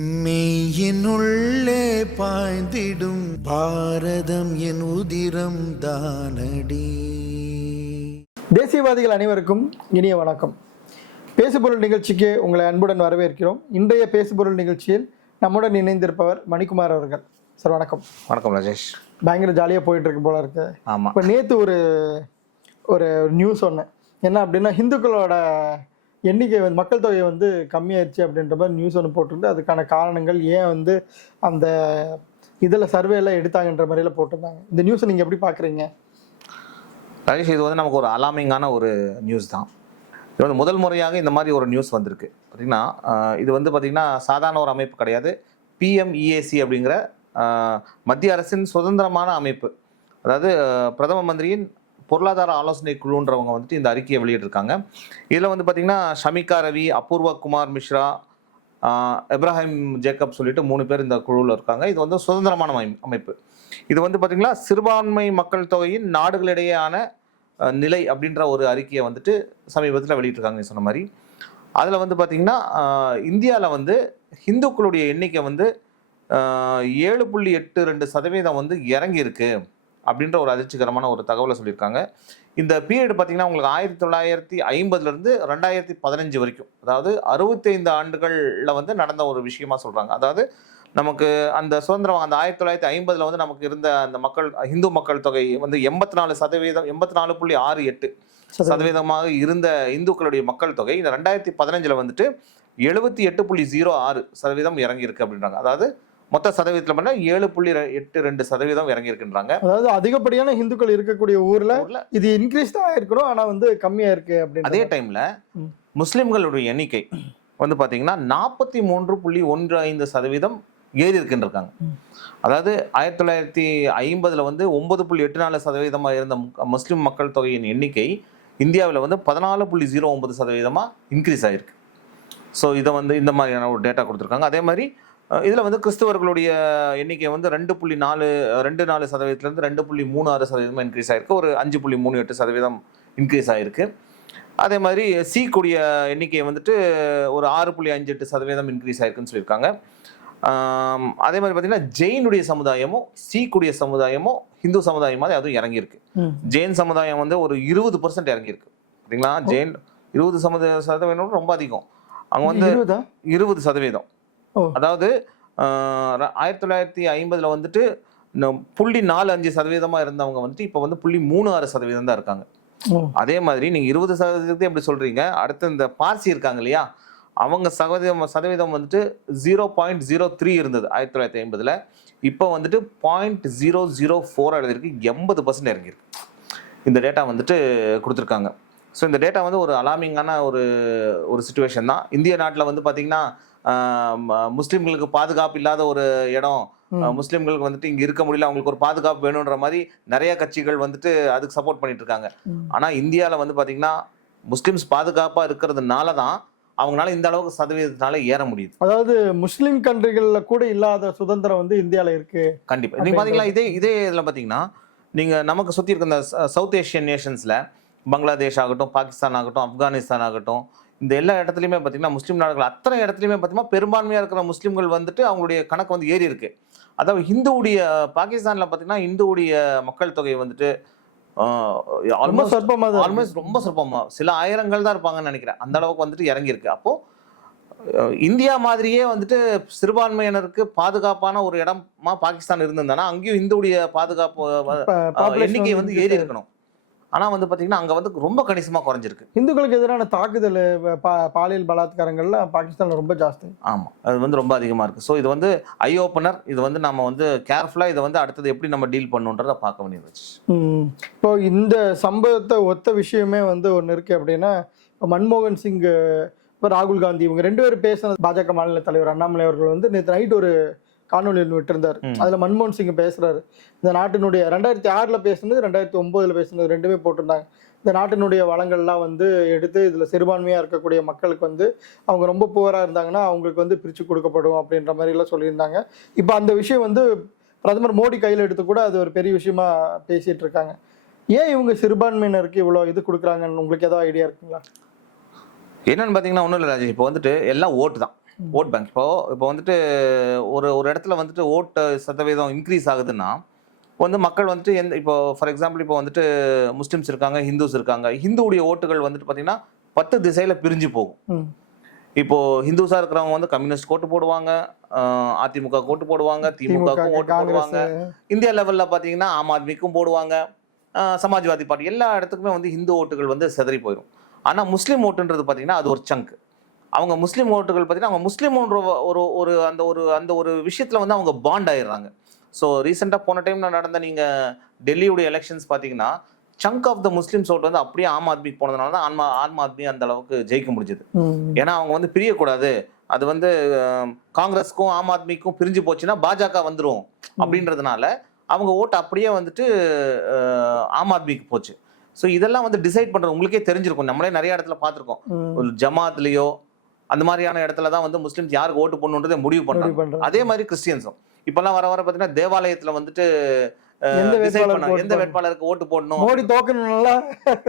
மெய்யினுள்ளே பாய்ந்திடும் பாரதம் என் உதிரம் தானடி. தேசியவாதிகள் அனைவருக்கும் இனிய வணக்கம். பேசுபொருள் நிகழ்ச்சிக்கு உங்களை அன்புடன் வரவேற்கிறோம். இன்றைய பேசுபொருள் நிகழ்ச்சியில் நம்முடன் இணைந்திருப்பவர் மணிக்குமார் அவர்கள். சார் வணக்கம். வணக்கம் ராஜேஷ். பயங்கர ஜாலியாக போயிட்டு இருக்கு போல இருக்கு. ஆமாம் இப்போ நேற்று ஒரு ஒரு நியூஸ் சொன்னேன் என்ன அப்படின்னா இந்துக்களோட எண்ணிக்கை வந்து மக்கள் தொகை வந்து கம்மியாயிருச்சு அப்படின்ற மாதிரி நியூஸ் ஒன்று போட்டிருந்து அதுக்கான காரணங்கள் ஏன் வந்து அந்த இதில் சர்வேல எடுத்தாங்கன்ற மாதிரியில் போட்டிருந்தாங்க. இந்த நியூஸை நீங்கள் எப்படி பார்க்குறீங்க? ராஜேஷ் இது வந்து நமக்கு ஒரு அலாமிங்கான ஒரு நியூஸ் தான். இது வந்து முதல் முறையாக இந்த மாதிரி ஒரு நியூஸ் வந்திருக்கு. பார்த்திங்கன்னா இது வந்து பார்த்திங்கன்னா சாதாரண ஒரு அமைப்பு கிடையாது. பிஎம்இஏசி அப்படிங்கிற மத்திய அரசின் சுதந்திரமான அமைப்பு. அதாவது பிரதம மந்திரியின் பொருளாதார ஆலோசனை குழுன்றவங்க வந்துட்டு இந்த அறிக்கையை வெளியிட்டிருக்காங்க. இதில் வந்து பார்த்திங்கன்னா ஷமிகா ரவி அபூர்வ குமார் மிஸ்ரா இப்ராஹிம் ஜேக்கப் சொல்லிட்டு மூணு பேர் இந்த குழுவில் இருக்காங்க. இது வந்து சுதந்திரமான அமைப்பு. இது வந்து பார்த்திங்கன்னா சிறுபான்மை மக்கள் தொகையின் நாடுகளிடையேயான நிலை அப்படின்ற ஒரு அறிக்கையை வந்துட்டு சமீபத்தில் வெளியிட்டிருக்காங்க சொன்ன மாதிரி. அதில் வந்து பார்த்திங்கன்னா இந்தியாவில் வந்து இந்துக்களுடைய எண்ணிக்கை வந்து ஏழு புள்ளி எட்டு ரெண்டு சதவீதம் வந்து இறங்கியிருக்கு. அப்படின்ற ஒரு அதிர்ச்சிகரமான ஒரு தகவலை சொல்லியிருக்காங்க. இந்த பீரியட் பார்த்தீங்கன்னா உங்களுக்கு ஆயிரத்தி தொள்ளாயிரத்தி ஐம்பதுலேருந்து ரெண்டாயிரத்தி பதினஞ்சு வரைக்கும் அதாவது அறுபத்தைந்து ஆண்டுகளில் வந்து நடந்த ஒரு விஷயமா சொல்கிறாங்க அதாவது நமக்கு அந்த சுதந்திரம் அந்த ஆயிரத்தி தொள்ளாயிரத்தி ஐம்பதில் வந்து நமக்கு இருந்த அந்த மக்கள் இந்து மக்கள் தொகை வந்து எண்பத்தி நாலு சதவீதம் எண்பத்தி நாலு புள்ளி ஆறு எட்டு சதவீதமாக இருந்த இந்துக்களுடைய மக்கள் தொகை இந்த ரெண்டாயிரத்தி பதினஞ்சில் வந்துட்டு எழுபத்தி எட்டு புள்ளி ஜீரோ ஆறு சதவீதம் இறங்கியிருக்கு அப்படின்றாங்க. அதாவது மொத்த சதவீதத்தில் பண்ண ஏழு புள்ளி எட்டு ரெண்டு சதவீதம் இறங்கியிருக்குன்றாங்க. அதாவது அதிகப்படியான இந்துக்கள் இருக்கக்கூடிய ஊர்ல இது இன்க்ரீஸ் தான் ஆயிருக்கணும் ஆனா வந்து கம்மியா இருக்கு அப்படின்னு அதே டைம்ல. முஸ்லிம்களுடைய எண்ணிக்கை வந்து பாத்தீங்கன்னா நாற்பத்தி மூன்று புள்ளி ஒன்று ஐந்து சதவீதம் ஏறி இருக்கின்றிருக்காங்க. அதாவது ஆயிரத்தி தொள்ளாயிரத்தி ஐம்பதுல வந்து ஒன்பது புள்ளி எட்டு நாலு சதவீதமா இருந்த முஸ்லிம் மக்கள் தொகையின் எண்ணிக்கை இந்தியாவில் வந்து பதினாலு புள்ளி ஜீரோ ஒன்பது சதவீதமா இன்க்ரீஸ் ஆயிருக்கு. ஸோ இதை வந்து இந்த மாதிரியான ஒரு டேட்டா கொடுத்துருக்காங்க. அதே மாதிரி இதுல வந்து கிறிஸ்தவர்களுடைய எண்ணிக்கை வந்து ரெண்டு புள்ளி நாலு ரெண்டு நாலு சதவீதத்துலேருந்து ரெண்டு புள்ளி மூணு ஆறு சதவீதமாக இன்க்ரீஸ் ஆயிருக்கு. ஒரு அஞ்சு புள்ளி மூணு எட்டு சதவீதம் இன்க்ரீஸ் ஆயிருக்கு. அதே மாதிரி சீக்குடைய எண்ணிக்கை வந்துட்டு ஒரு ஆறு புள்ளி அஞ்சு எட்டு சதவீதம் இன்க்ரீஸ் ஆயிருக்குன்னு சொல்லியிருக்காங்க. அதே மாதிரி பார்த்தீங்கன்னா ஜெயினுடைய சமுதாயமும் சீக்குடைய சமுதாயமும் ஹிந்து சமுதாயம் மாதிரி அதுவும் இறங்கியிருக்கு. ஜெயின் சமுதாயம் வந்து ஒரு இருபது பர்சன்ட் இறங்கியிருக்கு. சரிங்களா ஜெயின் இருபது சமுதாய சதவீதம் ரொம்ப அதிகம். அங்கே வந்து இருபதா சதவீதம். அதாவது ஆயிரத்தி தொள்ளாயிரத்தி ஐம்பதுல வந்துட்டு புள்ளி நாலு அஞ்சு சதவீதமா இருந்தவங்க வந்துட்டு இப்போ வந்து புள்ளி மூணு ஆறு சதவீதம் தான் இருக்காங்க. அதே மாதிரி நீங்க இருபது சதவீதத்தை எப்படி சொல்றீங்க? அடுத்து இந்த பார்சி இருக்காங்க இல்லையா? அவங்க சதவீதம் சதவீதம் வந்துட்டு ஜீரோ பாயிண்ட் ஜீரோ த்ரீ இருந்தது ஆயிரத்தி தொள்ளாயிரத்தி ஐம்பதுல. இப்போ வந்துட்டு பாயிண்ட் ஜீரோ ஜீரோ ஃபோர் எழுதிருக்கு எண்பது பர்சன்ட் இறங்கியிருக்கு. இந்த டேட்டா வந்துட்டு கொடுத்துருக்காங்க. ஸோ இந்த டேட்டா வந்து ஒரு அலாமிங்கான ஒரு ஒரு சுச்சுவேஷன் தான். இந்திய நாட்டில் வந்து பார்த்தீங்கன்னா முஸ்லிம்களுக்கு பாதுகாப்பு இல்லாத ஒரு இடம். முஸ்லிம்களுக்கு வந்துட்டு இங்கே இருக்க முடியல அவங்களுக்கு ஒரு பாதுகாப்பு வேணுன்ற மாதிரி நிறைய கட்சிகள் வந்துட்டு அதுக்கு சப்போர்ட் பண்ணிட்டு இருக்காங்க ம். ஆனால் இந்தியாவில் வந்து பார்த்தீங்கன்னா முஸ்லிம்ஸ் பாதுகாப்பாக இருக்கிறதுனால தான் அவங்களால இந்த அளவுக்கு சதவீதத்தினால ஏற முடியுது. அதாவது முஸ்லிம் கண்ட்ரிகள்ல கூட இல்லாத சுதந்திரம் வந்து இந்தியால இருக்கு. கண்டிப்பா. நீங்க பாத்தீங்களா இதே இதே இதுல பாத்தீங்கன்னா நீங்க நமக்கு சுத்தி இருக்க இந்த சவுத் ஏஷியன் நேஷன்ஸ்ல பங்களாதேஷ் ஆகட்டும் பாகிஸ்தான் ஆகட்டும் ஆப்கானிஸ்தான் ஆகட்டும் இந்த எல்லா இடத்துலையுமே பார்த்தீங்கன்னா முஸ்லீம் நாடுகள் அத்தனை இடத்துலையுமே பார்த்தீங்கன்னா பெரும்பான்மையாக இருக்கிற முஸ்லீம்கள் வந்துட்டு அவங்களுடைய கணக்கு வந்து ஏறி இருக்கு. அதாவது ஹிந்துவுடைய பாகிஸ்தானில் பார்த்தீங்கன்னா இந்துவுடைய மக்கள் தொகை வந்துட்டு ஆல்மோஸ்ட் சொற்பமா தான் இருக்கு. ஆல்மோஸ்ட் ரொம்ப சொற்பமா. சில ஆயிரங்கள் தான் இருப்பாங்கன்னு நினைக்கிறேன். அந்த அளவுக்கு வந்துட்டு இறங்கியிருக்கு அப்போ அஹ், இந்தியா மாதிரியே வந்துட்டு சிறுபான்மையினருக்கு பாதுகாப்பான ஒரு இடமா பாகிஸ்தான் இருந்திருந்தானா அங்கேயும் இந்துவுடைய பாதுகாப்பு எண்ணிக்கை வந்து ஏறி இருக்கணும். ஆனா வந்து பாத்தீங்கன்னா அங்க வந்து ரொம்ப கணிசமா குறைஞ்சிருக்கு. இந்துக்களுக்கு எதிரான தாக்குதல் பா- பாலியல் பலாத்காரங்கள்ல பாகிஸ்தான்ல ரொம்ப ஜாஸ்தி. ஆமா. அது வந்து ரொம்ப அதிகமா இருக்கு. ஸோ இது வந்து ஐ ஓப்பனர் இது வந்து நம்ம வந்து கேர்ஃபுல்லா இதை வந்து அடுத்தது எப்படி நம்ம டீல் பண்ணுன்றதை பார்க்க வேண்டியது. இப்போ இந்த சம்பவத்தை ஒத்த விஷயமே வந்து ஒன்று இருக்கு அப்படின்னா இப்போ மன்மோகன் சிங் இப்போ ராகுல் காந்தி இவங்க ரெண்டு பேரும் பேசின பாஜக மாநில தலைவர் அண்ணாமலை அவர்கள் வந்து நேற்று நைட் ஒரு காணொலி ஒன்று விட்டிருந்தார். அதுல மன்மோகன் சிங் பேசுறாரு. இந்த நாட்டினுடைய ரெண்டாயிரத்தி ஆறுல பேசுனது ரெண்டாயிரத்தி ஒன்பதுல பேசுனது ரெண்டுமே போட்டிருந்தாங்க. இந்த நாட்டினுடைய வளங்கள்லாம் வந்து எடுத்து இதுல சிறுபான்மையா இருக்கக்கூடிய மக்களுக்கு வந்து அவங்க ரொம்ப புவரா இருந்தாங்கன்னா அவங்களுக்கு வந்து பிரிச்சு கொடுக்கப்படும் அப்படின்ற மாதிரி எல்லாம் சொல்லியிருந்தாங்க. இப்போ அந்த விஷயம் வந்து பிரதமர் மோடி கையில் எடுத்து கூட அது ஒரு பெரிய விஷயமா பேசிட்டு இருக்காங்க. ஏன் இவங்க சிறுபான்மையினருக்கு இவ்வளோ இது கொடுக்குறாங்கன்னு உங்களுக்கு ஏதாவது ஐடியா இருக்குங்களா? என்னன்னு பார்த்தீங்கன்னா ஒன்றும் இல்லை ராஜேஷ். இப்போ வந்துட்டு எல்லாம் ஓட்டு தான். Vote bank. இப்போ இப்போ வந்துட்டு ஒரு ஒரு இடத்துல வந்துட்டு ஓட்டு சதவீதம் இன்க்ரீஸ் ஆகுதுன்னா வந்து மக்கள் வந்துட்டு எந்த இப்போ ஃபார் எக்ஸாம்பிள் இப்போ வந்துட்டு முஸ்லிம்ஸ் இருக்காங்க ஹிந்துஸ் இருக்காங்க ஹிந்துவுடைய ஓட்டுகள் வந்துட்டு பார்த்தீங்கன்னா பத்து திசையில பிரிஞ்சு போகும். இப்போ ஹிந்துஸா இருக்கிறவங்க வந்து கம்யூனிஸ்ட் ஓட்டு போடுவாங்க அதிமுக ஓட்டு போடுவாங்க திமுக திமுக ஓட்டு போடுவாங்க. இந்தியா லெவல்ல பாத்தீங்கன்னா ஆம் ஆத்மிக்கும் போடுவாங்க சமாஜ்வாதி பார்ட்டி எல்லா இடத்துக்குமே வந்து ஹிந்து ஓட்டுகள் வந்து சிதறி போயிடும் ஆனா முஸ்லீம் ஓட்டுன்றது பாத்தீங்கன்னா அது ஒரு சங்க் அவங்க முஸ்லீம் ஓட்டுகள் பார்த்தீங்கன்னா அவங்க முஸ்லீம்ன்ற ஒரு ஒரு அந்த ஒரு அந்த ஒரு விஷயத்துல வந்து அவங்க பாண்ட் ஆயிடுறாங்க. ஸோ ரீசெண்டாக போன டைம்ல நடந்த நீங்க டெல்லியுடைய எலெக்ஷன்ஸ் பார்த்தீங்கன்னா சங்க் ஆஃப் த முஸ்லிம்ஸ் ஓட்டு வந்து அப்படியே ஆம் ஆத்மிக்கு போனதுனால தான் ஆன்மா ஆம் ஆத்மி அந்த அளவுக்கு ஜெயிக்க முடிஞ்சது. ஏன்னா அவங்க வந்து பிரியக்கூடாது. அது வந்து காங்கிரஸ்க்கும் ஆம் ஆத்மிக்கும் பிரிஞ்சு போச்சுன்னா பாஜக வந்துரும் அப்படின்றதுனால அவங்க ஓட்டு அப்படியே வந்துட்டு ஆம் ஆத்மிக்கு போச்சு. ஸோ இதெல்லாம் வந்து டிசைட் பண்றது உங்களுக்கே தெரிஞ்சிருக்கும். நம்மளே நிறைய இடத்துல பார்த்துருக்கோம். ஒரு ஜமாத்லயோ அந்த மாதிரியான இடத்துல தான் வந்து முஸ்லிம்ஸ் யாருக்கு ஓட்டு போடணுன்றதை முடிவு பண்றாங்க. அதே மாதிரி கிறிஸ்டியன்ஸும். இப்பெல்லாம் வர வர பார்த்தீங்கன்னா தேவாலயத்துல வந்துட்டு எந்த வேட்பாளருக்கு. ஓட்டு போடணும்? மோடி தோக்கணும்ல?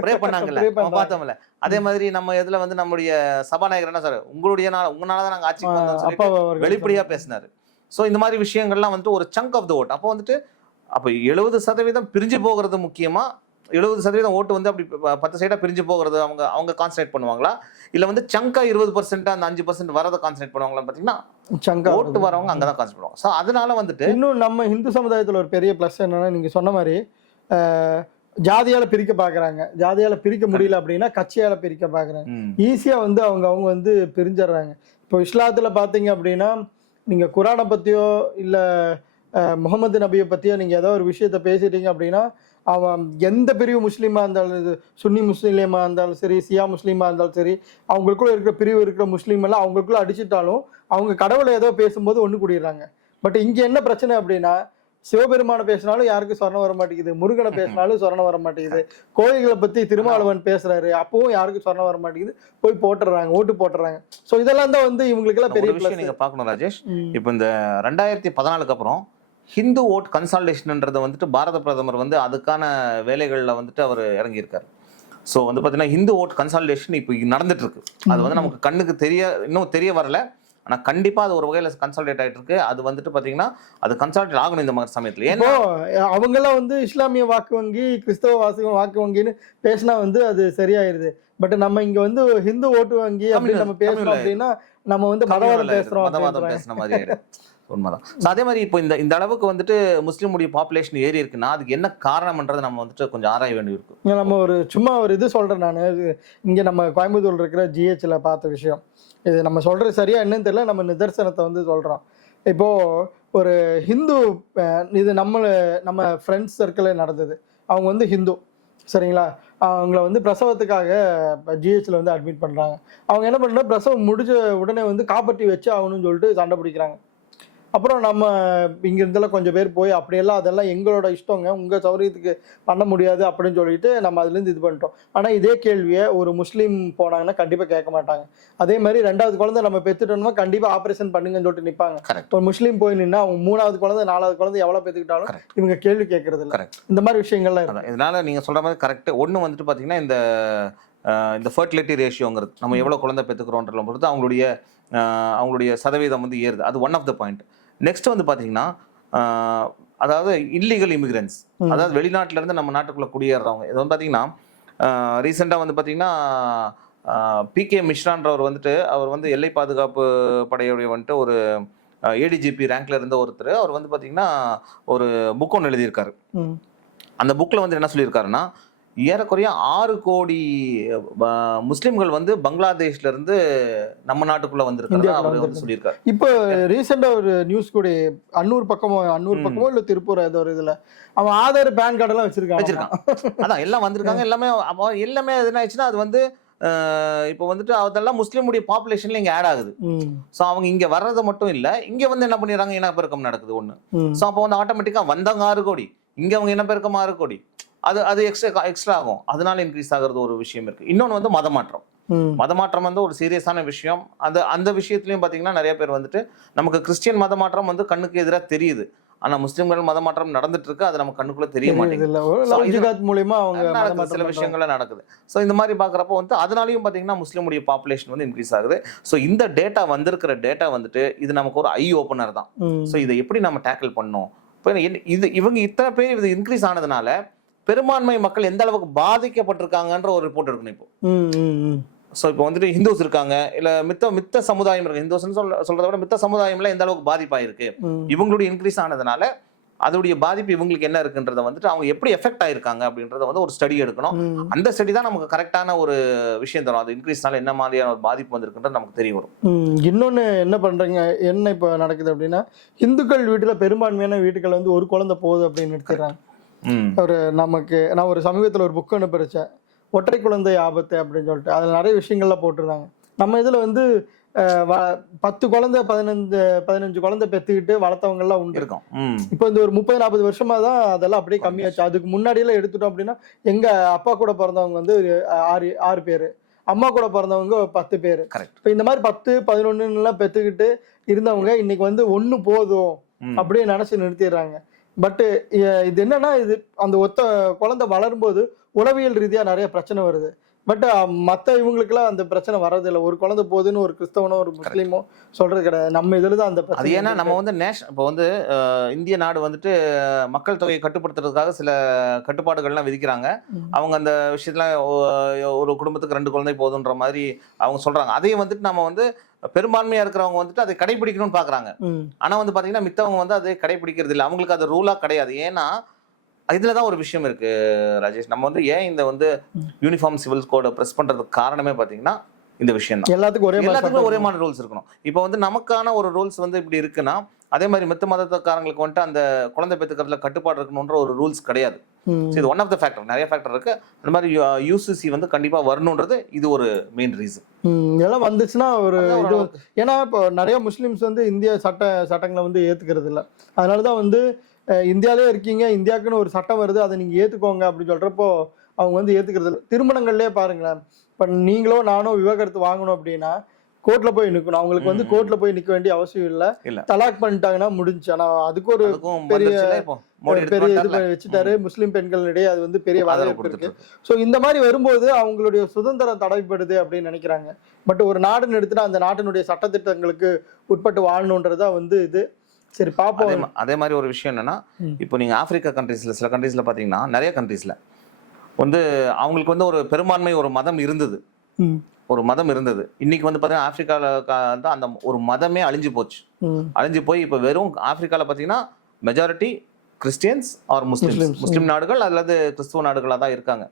ப்ரே பண்ணாங்கல்ல. பார்த்தோம்ல அதே மாதிரி நம்ம இதுல வந்து நம்முடைய சபாநாயகர் என்ன சார் உங்களுடைய நாள் உங்களால தான் நாங்க ஆட்சிக்கு அவர்கள் வெளிப்படையா பேசினாரு. சோ இந்த மாதிரி விஷயங்கள்லாம் வந்துட்டு ஒரு சங்க் ஆஃப் த ஓட் அப்போ வந்துட்டு அப்போ எழுபது சதவீதம் பிரிஞ்சு போகிறது முக்கியமா எழுபது சதவீதம் ஓட்டு வந்து அப்படி பத்து சைடா பிரிஞ்சு போகிறது அவங்க அவங்க கான்சன்ட்ரேட் பண்ணுவாங்களா? இல்ல வந்து சங்கா இருபது பர்சன்ட் அந்த அஞ்சு பர்சன்ட் வரதை கான்சன்ட்ரேட் பண்ணுவாங்களான்னு பாத்தீங்கன்னா சங்கா ஓட்டு வரவங்க அங்கதான் கான்சன்ட்ரேட் பண்ணுவாங்க. ஸோ அதனால வந்துட்டு இன்னும் நம்ம இந்து சமுதாயத்துல ஒரு பெரிய ப்ளஸ் என்னன்னா நீங்க சொன்ன மாதிரி ஜாதியால பிரிக்க பாக்குறாங்க. ஜாதியால பிரிக்க முடியல அப்படின்னா கட்சியால பிரிக்க பாக்குறாங்க. ம், ஈஸியா வந்து அவங்க அவங்க வந்து பிரிஞ்சிடுறாங்க. இப்போ இஸ்லாத்துல பாத்தீங்க அப்படின்னா நீங்க குரானை பத்தியோ இல்ல முகமது நபியை பத்தியோ நீங்க ஏதோ ஒரு விஷயத்த பேசிட்டீங்க அப்படின்னா அவன் எந்த பிரிவு முஸ்லீமா இருந்தாலும் இது சுன்னி முஸ்லீமா இருந்தாலும் சரி சியா முஸ்லீமா இருந்தாலும் சரி அவங்களுக்குள்ள இருக்கிற பிரிவு இருக்கிற முஸ்லீம் எல்லாம் அவங்களுக்குள்ள அடிச்சிட்டாலும் அவங்க கடவுளை ஏதோ பேசும்போது ஒண்ணு கூடிடுறாங்க. பட் இங்க என்ன பிரச்சனை அப்படின்னா சிவபெருமானை பேசினாலும் யாருக்கும் சொரணம் வர மாட்டேங்குது? முருகனை பேசினாலும் சொரணம் வர மாட்டேங்குது. கோயில்களை பத்தி திருமாவளவன் பேசுறாரு அப்பவும் யாருக்கும் சொரணம் வர மாட்டேங்குது? போய் போட்டுறாங்க ஓட்டு போட்டுறாங்க சோ இதெல்லாம் தான் வந்து இவங்களுக்கு எல்லாம் ஒரு பெரிய விஷயம் பிளஸ் நீங்க பார்க்கணும் ராஜேஷ். இப்போ இந்த ரெண்டாயிரத்தி பதினாலுக்கு அப்புறம் ஹிந்து ஓட் கன்சால்டேஷன்ன்றதை வந்துட்டு பாரத பிரதமர் வந்து அதுக்கான வேலைகளில் வந்துட்டு அவர் இறங்கியிருக்காரு. ஸோ வந்து பார்த்தீங்கன்னா ஹிந்து ஓட் கன்சால்டேஷன் இப்போ நடந்துட்டு இருக்கு அது வந்து நமக்கு கண்ணுக்கு தெரிய இன்னும் தெரிய வரல. ஆனால் கண்டிப்பாக அது ஒரு வகையில் கன்சால்டேட் ஆகிட்டு இருக்கு அது வந்துட்டு பார்த்தீங்கன்னா அது கன்சால்டேட் ஆகணும் இந்த மாதிரி சமயத்தில். ஏன்னா இப்போ அவங்க எல்லாம் வந்து இஸ்லாமிய வாக்கு வங்கி கிறிஸ்தவ வாசகம் வாக்கு வங்கின்னு பேசினா வந்து அது சரியாயிருது. பட் நம்ம இங்க வந்து ஹிந்து ஓட்டு வங்கி அப்படின்னு நம்ம தமிழ்ல அப்படின்னா நம்ம வந்து மதவாதம் பேசுறோம் மதவாதம். பேசுன மாதிரி உண்மைதான். அதே மாதிரி இப்போ இந்த இந்த அளவுக்கு வந்துட்டு முஸ்லீமுடைய பாப்புலேஷன் ஏறி இருக்குன்னா அதுக்கு என்ன காரணம்ன்றதை நம்ம வந்துட்டு கொஞ்சம் ஆராய வேண்டி இருக்கு நம்ம ஒரு சும்மா ஒரு இது சொல்கிறேன் நான். இங்கே நம்ம கோயம்புத்தூர் இருக்கிற ஜிஹெச்சில் பார்த்த விஷயம். இது நம்ம சொல்கிறது சரியா என்னன்னு தெரியல நம்ம நிதர்சனத்தை வந்து சொல்கிறோம் இப்போது ஒரு ஹிந்து இது நம்ம நம்ம ஃப்ரெண்ட்ஸ் சர்க்கிளில் நடந்தது. அவங்க வந்து ஹிந்து. சரிங்களா? அவங்கள வந்து பிரசவத்துக்காக ஜிஹெச்சில் வந்து அட்மிட் பண்ணுறாங்க அவங்க என்ன பண்ணுறாங்க பிரசவம் முடிஞ்ச உடனே வந்து காப்பட்டி வச்சு ஆகணும்னு சொல்லிட்டு சண்டை பிடிக்கிறாங்க. அப்புறம் நம்ம இங்க இருந்தெல்லாம் கொஞ்சம் பேர் போய் அப்படியெல்லாம் அதெல்லாம் எங்களோட இஷ்டங்க. உங்க சௌரியத்துக்கு பண்ண முடியாது அப்படின்னு சொல்லிட்டு நம்ம அதுலேருந்து இது பண்ணிட்டோம். ஆனால் இதே கேள்வியை ஒரு முஸ்லீம் போனாங்கன்னா கண்டிப்பாக கேட்க மாட்டாங்க. அதே மாதிரி ரெண்டாவது குழந்தை நம்ம பெற்றுட்டோம்னா கண்டிப்பாக ஆப்ரேஷன் பண்ணுங்கன்னு சொல்லிட்டு நிற்பாங்க ஒரு முஸ்லீம் போய் நின்னா அவங்க மூணாவது குழந்தை நாலாவது குழந்தை எவ்வளோ பெற்றுக்கிட்டாலும். இவங்க கேள்வி கேட்கறது இல்லை. இந்த மாதிரி விஷயங்கள்லாம் இருக்கு. அதான். இதனால நீங்க சொல்ற மாதிரி கரெக்ட் ஒண்ணு வந்துட்டு பாத்தீங்கன்னா இந்த இந்த ஃபர்டிலிட்டி ரேஷியோங்கிறது நம்ம எவ்வளவு குழந்தை பெற்றுக்கிறோன்றத பொறுத்து அவங்களுடைய அவங்களுடைய சதவீதம் வந்து ஏறுது. அது one of the point next வந்து பாத்தீங்கன்னா அஹ், அதாவது இல்லீகல் இமிகிரன்ஸ். அதாவது வெளிநாட்டுல இருந்து நம்ம நாட்டுக்குள்ள குடியேறவங்க இது வந்து பாத்தீங்கன்னா ரீசெண்டாக வந்து பாத்தீங்கன்னா பி கே மிஸ்ரான்றவர் வந்துட்டு அவர் வந்து எல்லை பாதுகாப்பு படையுடைய வந்துட்டு ஒரு ஏடிஜிபி ரேங்க்ல இருந்த ஒருத்தர். அவர் வந்து பாத்தீங்கன்னா ஒரு புக் ஒன்று எழுதியிருக்காரு. அந்த புக்கில் வந்து என்ன சொல்லியிருக்காருன்னா ஏறக்குறைய ஆறு கோடி முஸ்லிம்கள் வந்து பங்களாதேஷ்ல இருந்து நம்ம நாட்டுக்குள்ள இந்தியாக்குள்ள அவர் வந்து வந்திருக்காங்க. சொல்லியிருக்காரு. இப்போ ரீசெண்டாக ஒரு நியூஸ் கூட அன்னூர் பக்கமோ அன்னூர். பக்கமோ இல்லை திருப்பூர் ஏதோ ஒரு இதில் அவன் ஆதார் பேன் கார்டெல்லாம் வச்சிருக்கான். வச்சிருக்கான். அதான் எல்லாம் வந்திருக்காங்க எல்லாமே எல்லாமே என்ன அது வந்து இப்போ வந்துட்டு அதெல்லாம் முஸ்லீமுடைய பாப்புலேஷன்ல இங்க ஆட் ஆகுது. ஸோ அவங்க இங்க வர்றது மட்டும் இல்ல இங்க வந்து என்ன பண்ணிடுறாங்க இனப்பெருக்கம் நடக்குது ஒண்ணு. ஸோ அப்போ வந்து ஆட்டோமேட்டிக்கா வந்தவங்க ஆறு கோடி இங்க அவங்க இனப்பெருக்கம் ஆறு கோடி. அது அது எக்ஸ்ட்ரா எக்ஸ்ட்ரா ஆகும். அதனால இன்க்ரீஸ் ஆகுறது ஒரு விஷயம் இருக்கு. இன்னொன்று வந்து மதமாற்றம். மதமாற்றம் வந்து ஒரு சீரியஸான விஷயம். அந்த அந்த விஷயத்துலையும் பார்த்தீங்கன்னா நிறைய பேர் வந்துட்டு நமக்கு கிறிஸ்டியன் மதமாற்றம் வந்து கண்ணுக்கு எதிராக தெரியுது. ஆனா முஸ்லிம்கள் மத மாற்றம் நடந்துட்டு இருக்கு அது நம்ம கண்ணுக்குள்ள தெரிய மாட்டேங்குது. மூலியமா அவங்க மதமாற்றம் சில. விஷயங்கள்ல நடக்குது. ஸோ இந்த மாதிரி பார்க்குறப்போ வந்து அதனாலையும் பார்த்தீங்கன்னா முஸ்லீமுடைய பாப்புலேஷன் வந்து இன்க்ரீஸ் ஆகுது. ஸோ இந்த டேட்டா வந்திருக்கிற டேட்டா வந்துட்டு இது நமக்கு ஒரு ஐ ஓப்பனர் தான். ஸோ இதை எப்படி நம்ம டேக்கிள் பண்ணோம் இப்போ இது இவங்க இத்தனை பேர் இது இன்க்ரீஸ் ஆனதுனால பெரும்பான்மை மக்கள் எந்த அளவுக்கு பாதிக்கப்பட்டிருக்காங்கன்ற ஒரு ரிப்போர்ட் எடுக்கணும் இப்போ. ஸோ இப்போ வந்துட்டு ஹிந்துஸ் இருக்காங்க இல்லை மித்த மித்த சமுதாயம் இருக்கு. ஹிந்துஸ்னு சொல்ல சொல்றதை விட மித்த சமுதாயம்ல எந்த அளவுக்கு பாதிப்பாயிருக்கு. இவங்களுடைய இன்க்ரீஸ் ஆனதுனால அதோடைய பாதிப்பு இவங்களுக்கு என்ன இருக்குன்றத வந்துட்டு அவங்க எப்படி எஃபெக்ட் ஆயிருக்காங்க அப்படின்றத வந்து ஒரு ஸ்டடி எடுக்கணும். அந்த ஸ்டடி தான் நமக்கு கரெக்டான ஒரு விஷயம் தரும். அது இன்க்ரீஸ்னால என்ன மாதிரியான ஒரு பாதிப்பு வந்திருக்குன்றது நமக்கு தெரிய வரும். ம், இன்னொன்னு என்ன பண்றீங்க? என்ன இப்போ நடக்குது அப்படின்னா இந்துக்கள் வீட்டுல பெரும்பான்மையான வீட்டுகள் வந்து ஒரு குழந்தை போகுது அப்படின்னு எடுத்துறாங்க ம் ஒரு நமக்கு நான் ஒரு சமீபத்தில் ஒரு புக் ஒன்று படித்தேன் ஒற்றை குழந்தை ஆபத்து அப்படின்னு சொல்லிட்டு. அதில் நிறைய விஷயங்கள்லாம் போட்டிருந்தாங்க. நம்ம இதில் வந்து பத்து குழந்தை பதினஞ்சு பதினஞ்சு குழந்தை பெற்றுக்கிட்டு வளர்த்தவங்கலாம் உண்டு. இருக்கும். இப்போ இந்த ஒரு முப்பது நாற்பது வருஷமா தான் அதெல்லாம் அப்படியே கம்மியாச்சு. அதுக்கு முன்னாடியெல்லாம் எடுத்துட்டோம் அப்படின்னா எங்க அப்பா கூட பிறந்தவங்க வந்து ஒரு ஆறு ஆறு பேர். அம்மா கூட பிறந்தவங்க பத்து பேர். இப்போ இந்த மாதிரி பத்து பதினொன்னுலாம் பெற்றுக்கிட்டு இருந்தவங்க இன்னைக்கு வந்து ஒன்று போதும் அப்படியே நினைச்சு நிறுத்திடுறாங்க. பட்டு இது என்னன்னா இது அந்த ஒத்த குழந்தை வளரும்போது உளவியல் ரீதியாக நிறைய பிரச்சனை வருது. பட் மற்ற இவங்களுக்குலாம் அந்த பிரச்சனை வர்றதில்லை. ஒரு குழந்தை போகுதுன்னு ஒரு கிறிஸ்தவனோ ஒரு முஸ்லீமோ சொல்றது கிடையாது. நம்ம இதுல தான் அந்த அது ஏன்னா நம்ம வந்து நேஷன் இப்போ வந்து இந்திய நாடு வந்துட்டு மக்கள் தொகையை கட்டுப்படுத்துறதுக்காக சில கட்டுப்பாடுகள்லாம் விதிக்கிறாங்க. அவங்க அந்த விஷயத்துல ஒ- ஒரு குடும்பத்துக்கு ரெண்டு குழந்தை போதுன்ற மாதிரி அவங்க சொல்றாங்க. அதையும் வந்துட்டு நம்ம வந்து பெரும்பான்மையா இருக்கிறவங்க வந்துட்டு அதை கடைபிடிக்கணும்னு பாக்குறாங்க. ஆனா வந்து பாத்தீங்கன்னா மித்தவங்க வந்து அதை கடைபிடிக்கிறது இல்லை அவங்களுக்கு அது ரூலா கிடையாது. ஏன்னா இதுல தான் ஒரு விஷயம் இருக்கு ராஜேஷ். நம்ம வந்து ஏன் இந்த வந்து யூனிஃபார்ம் சிவில் கோடை ப்ரெஸ் பண்றதுக்கு காரணமே பாத்தீங்கன்னா இந்த விஷயம் தான் எல்லாத்துக்கும் ஒரே எல்லாத்துக்கும் ஒரே சட்டம். மாதிரி ரூல்ஸ் இருக்கணும். இப்போ வந்து நமக்கான ஒரு ரூல்ஸ் வந்து இப்படி இருக்குன்னா அதே மாதிரி மித்த மதத்துக்காரங்களுக்கு வந்துட்டு அந்த குழந்தை பெற்றுக்கிறதுல கட்டுப்பாடு இருக்கணுன்ற ஒரு ரூல்ஸ் கிடையாது. இது ஒன் ஆஃப் த ஃபேக்டர் நிறைய ஃபேக்டர் இருக்கு. அந்த மாதிரி யூசிசி வந்து கண்டிப்பா வரணுன்றது இது ஒரு மெயின் ரீசன் இதெல்லாம் வந்துச்சுன்னா ஒரு இது ஏன்னா இப்போ நிறைய முஸ்லிம்ஸ் வந்து இந்திய சட்ட சட்டங்களை வந்து ஏத்துக்கிறது இல்ல அதனால தான் வந்து இந்தியாவிலே இருக்கீங்க இந்தியாவுக்குன்னு ஒரு சட்டம் வருது அதை நீங்க ஏத்துக்கோங்க அப்படின்னு சொல்றப்போ அவங்க வந்து ஏத்துக்கிறது இல்லை. திருமணங்கள்லயே பாருங்களேன் இப்போ நீங்களோ நானோ விவாகரத்து வாங்கணும் அப்படின்னா கோர்ட்ல போய் நிக்கணும். அவங்களுக்கு வந்து ம். கோர்ட்ல போய் நிக்க வேண்டிய அவசியம் இல்ல. தலாக் பண்ணிட்டாங்கன்னா முடிஞ்சு. ஆனா அதுக்கு ஒரு பெரிய- பெரிய இது. வச்சுட்டாரு. முஸ்லிம் பெண்களிடையே அது வந்து பெரிய வரவேற்பு இருக்கு. ஸோ இந்த மாதிரி வரும்போது அவங்களுடைய சுதந்திரம் தடைப்படுது அப்படின்னு நினைக்கிறாங்க. பட் ஒரு நாடுன்னு எடுத்துட்டா அந்த நாட்டினுடைய சட்டத்திட்டங்களுக்கு உட்பட்டு வாழணுன்றதா வந்து இது. சரி அதே பார்ப்போம் மா- அதே மாதிரி ஒரு விஷயம் என்னன்னா. இப்போ நீங்க ஆப்பிரிக்கா கண்ட்ரீஸ்ல சில கண்ட்ரீஸ்ல பாத்தீங்கன்னா நிறைய கண்ட்ரீஸ்ல வந்து அவங்களுக்கு வந்து ஒரு பெரும்பான்மை ஒரு மதம் இருந்தது. ஒரு மதம் இருந்தது. இன்னைக்கு வந்து பாத்தீங்கன்னா ஆப்பிரிக்கால தான் அந்த ஒரு மதமே அழிஞ்சு போச்சு. அழிஞ்சு போய் இப்போ வெறும் ஆப்பிரிக்கால பார்த்தீங்கன்னா majority Christians or Muslims Muslim நாடுகள் அல்லது கிறிஸ்துவ நாடுகளாக தான் இருக்காங்க.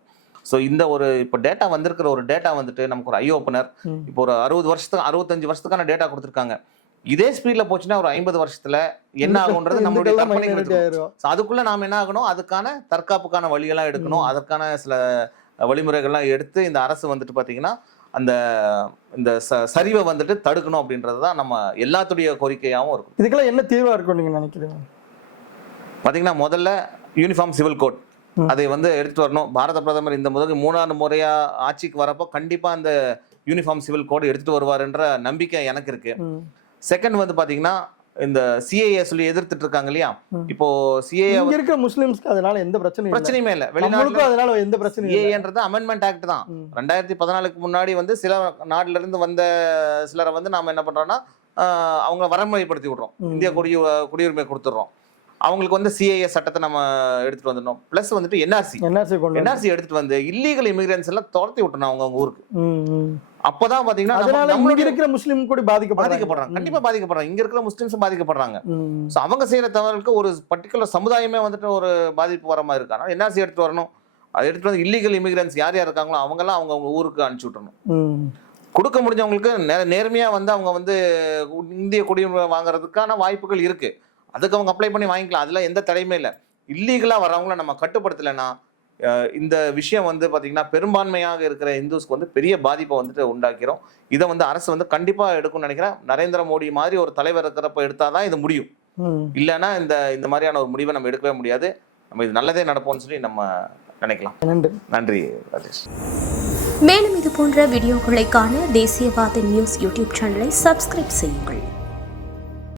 ஸோ இந்த ஒரு இப்போ டேட்டா வந்திருக்கிற ஒரு டேட்டா வந்துட்டு நமக்கு ஒரு ஐ ஓப்பனர். இப்போ ஒரு அறுபது வருஷத்துக்கு அறுபத்தஞ்சு வருஷத்துக்கான டேட்டா கொடுத்துருக்காங்க. இதே ஸ்பீட்ல போச்சுன்னா ஒரு ஐம்பது வருஷத்துல என்ன ஆகுன்றது நம்மளுடைய கற்பனை அதுக்குள்ள நாம என்ன ஆகணும்? அதுக்கான தற்காப்புக்கான வழியெல்லாம் எடுக்கணும். அதற்கான சில வழிமுறைகள்லாம் எடுத்து இந்த அரசு வந்துட்டு பார்த்தீங்கன்னா அந்த இந்த ச- சரிவை வந்துட்டு தடுக்கணும் அப்படின்றது தான் நம்ம எல்லாத்துடைய கோரிக்கையாகவும் இருக்கும். இதுக்கெல்லாம் என்ன தீர்வா இருக்கும் நீங்க நினைக்கிறீங்க? பார்த்தீங்கன்னா முதல்ல யூனிஃபார்ம் சிவில் கோட். அதை வந்து எடுத்துட்டு வரணும். பாரத பிரதமர் இந்த முதல் மூணாவது முறையா ஆட்சிக்கு வரப்போ கண்டிப்பா அந்த யூனிஃபார்ம் சிவில் கோட் எடுத்துட்டு வருவாருன்ற நம்பிக்கை எனக்கு இருக்கு. செகண்ட் வந்து பாத்தீங்கன்னா இந்த சிஏஏ சொல்லி எதிர்த்துட்டு இருக்காங்க இல்லையா. இப்போ சிஏஏ இருக்கிற முஸ்லிம்ஸ்க்கு அதனால எந்த பிரச்சனையும் பிரச்சனையுமே இல்லை. வெளிநாட்டுல அதனால எந்த பிரச்சனையும் சிஏஏன்றது அமெண்ட்மெண்ட் ஆக்ட் தான். ரெண்டாயிரத்தி பதினாலுக்கு முன்னாடி வந்து சில நாட்டுல இருந்து வந்த சிலரை வந்து நாம என்ன பண்றோம்னா ஆஹ் அவங்கள வரன்முறைப்படுத்தி விடுறோம். இந்திய குடியு குடியுரிமை கொடுத்துட்றோம். அவங்களுக்கு வந்து சிஏஏ சட்டத்தை நம்ம எடுத்துட்டு வந்துடணும். ப்ளஸ் வந்துட்டு என்ஆர்சி என்ஆர்சி என்ஆர்சி எடுத்துட்டு வந்து இல்லீகல் இமிகிரன்ஸ் எல்லாம் துரத்தி விட்டணும் அவங்க அவங்க ஊருக்கு. அப்பதான் பாத்தீங்கன்னா அதனால இங்க இருக்கிற முஸ்லிம் கூட பாதிக்கப்படுறாங்க. பாதிக்கப்படுறாங்க. கண்டிப்பா பாதிக்கப்படுறாங்க. இங்க இருக்கிற முஸ்லிம்ஸும் பாதிக்கப்படுறாங்க. ஸோ அவங்க செய்யற தவறுக்கு ஒரு பர்டிகுலர் சமுதாயமே வந்துட்டு ஒரு பாதிப்பு வர மாதிரி இருக்கு. ஆனால் என்ஆர்சி எடுத்துட்டு வரணும்? அதை எடுத்துட்டு வந்து இல்லீகல் இமிகிரன்ஸ் யார் யார் இருக்காங்களோ அவங்கெல்லாம் அவங்க அவங்க ஊருக்கு அனுப்பிச்சு விட்டுறணும். ம். கொடுக்க முடிஞ்சவங்களுக்கு நே நேர்மையாக வந்து அவங்க வந்து இந்திய குடியுரிமை வாங்குறதுக்கான வாய்ப்புகள் இருக்கு. அதுக்கு அவங்க அப்ளை பண்ணி வாங்கிக்கலாம். அதில் எந்த தடையுமே இல்லை. இல்லீகலாக வரவங்கள நம்ம கட்டுப்படுத்தலைன்னா இந்த விஷயம் வந்து பார்த்தீங்கன்னா பெரும்பான்மையாக இருக்கிற இந்துஸ்க்கு வந்து பெரிய பாதிப்பை வந்துட்டு உண்டாக்கிறோம். இதை வந்து அரசு வந்து கண்டிப்பாக எடுக்கும்னு நினைக்கிறேன். நரேந்திர மோடி மாதிரி ஒரு தலைவர் இருக்கிறப்ப எடுத்தால் தான் இது முடியும். இல்லைன்னா இந்த இந்த மாதிரியான ஒரு முடிவை நம்ம எடுக்கவே முடியாது. நம்ம இது நல்லதே நடப்போம்னு சொல்லி நம்ம நினைக்கலாம். நன்றி. நன்றி ராஜேஷ். மேலும் இது போன்ற வீடியோக்களை காண தேசியவாத நியூஸ் யூடியூப் சேனலை சப்ஸ்கிரைப் செய்யுங்கள்.